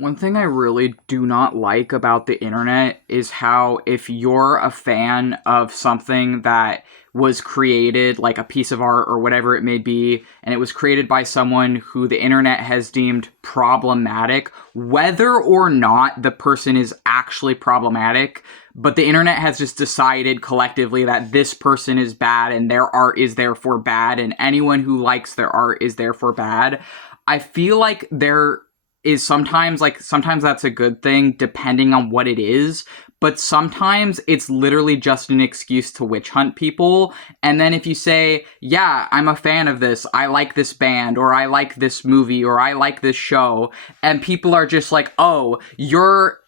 One thing I really do not like about the internet is how if you're a fan of something that was created, like a piece of art or whatever it may be, and it was created by someone who the internet has deemed problematic, whether or not the person is actually problematic, but the internet has just decided collectively that this person is bad and their art is therefore bad, and anyone who likes their art is therefore bad. I feel like there is sometimes that's a good thing depending on what it is, but sometimes it's literally just an excuse to witch hunt people. And then if you say, yeah, I'm a fan of this, I like this band, or I like this movie, or I like this show, and people are just like, oh, you're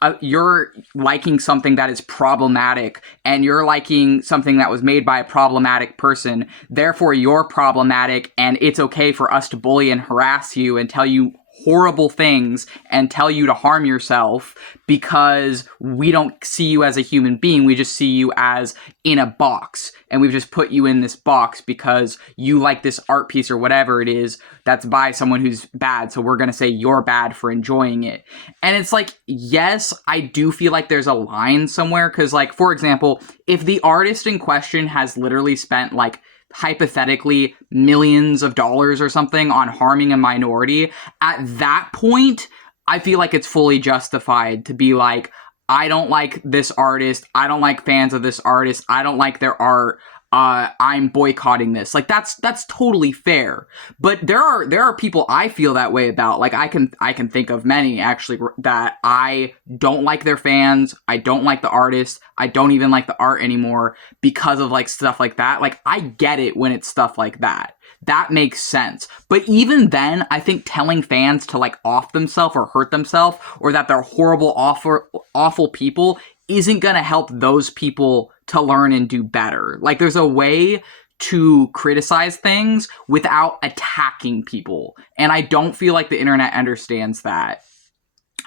liking something that is problematic, and you're liking something that was made by a problematic person, therefore you're problematic, and it's okay for us to bully and harass you and tell you horrible things and tell you to harm yourself because we don't see you as a human being. We just see you as in a box, and we've just put you in this box because you like this art piece or whatever it is that's by someone who's bad, so we're gonna say you're bad for enjoying it. And it's like, yes, I do feel like there's a line somewhere, because like, for example, if the artist in question has literally spent like hypothetically millions of dollars or something on harming a minority, at that point, I feel like it's fully justified to be like, I don't like this artist, I don't like fans of this artist, I don't like their art, I'm boycotting this. Like that's totally fair. But there are people I feel that way about. Like I can think of many actually that I don't like their fans, I don't like the artist, I don't even like the art anymore because of like stuff like that. Like I get it when it's stuff like that. That makes sense. But even then, I think telling fans to like off themselves or hurt themselves, or that they're horrible, awful people, isn't going to help those people to learn and do better. Like there's a way to criticize things without attacking people. And I don't feel like the internet understands that.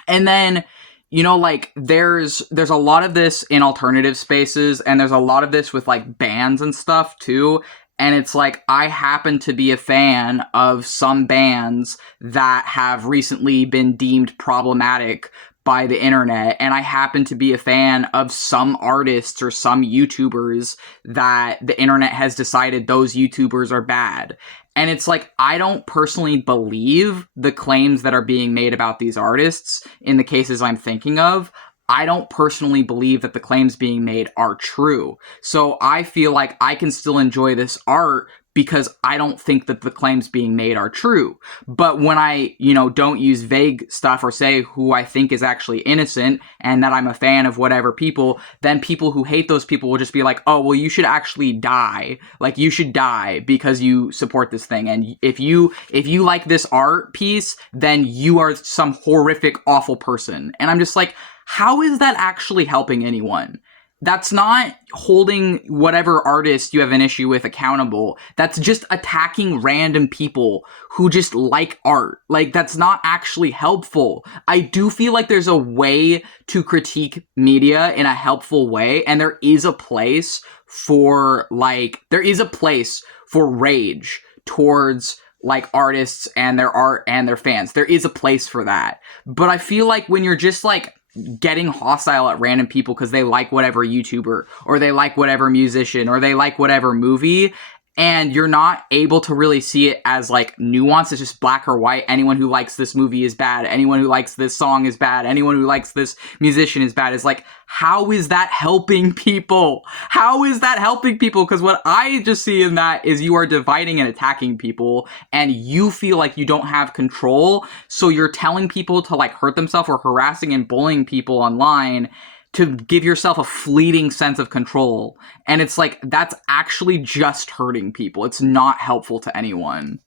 And then, you know, like there's a lot of this in alternative spaces, and there's a lot of this with like bands and stuff too. And it's like, I happen to be a fan of some bands that have recently been deemed problematic by the internet, and I happen to be a fan of some artists or some YouTubers that the internet has decided those YouTubers are bad. And it's like, I don't personally believe the claims that are being made about these artists in the cases I'm thinking of. I don't personally believe that the claims being made are true. So I feel like I can still enjoy this art because I don't think that the claims being made are true. But when I, don't use vague stuff or say who I think is actually innocent and that I'm a fan of whatever people, then people who hate those people will just be like, oh, well, you should actually die. Like, you should die because you support this thing. And if you like this art piece, then you are some horrific, awful person. And I'm just like, how is that actually helping anyone? That's not holding whatever artist you have an issue with accountable. That's just attacking random people who just like art. Like, that's not actually helpful. I do feel like there's a way to critique media in a helpful way, and there is a place for rage towards like artists and their art and their fans. There is a place for that. But I feel like when you're just like getting hostile at random people because they like whatever YouTuber, or they like whatever musician, or they like whatever movie, and you're not able to really see it as like nuance, it's just black or white. Anyone who likes this movie is bad. Anyone who likes this song is bad. Anyone who likes this musician is bad. It's like, how is that helping people? How is that helping people? Because what I just see in that is you are dividing and attacking people, and you feel like you don't have control. So you're telling people to like hurt themselves, or harassing and bullying people online to give yourself a fleeting sense of control. And it's like, that's actually just hurting people. It's not helpful to anyone.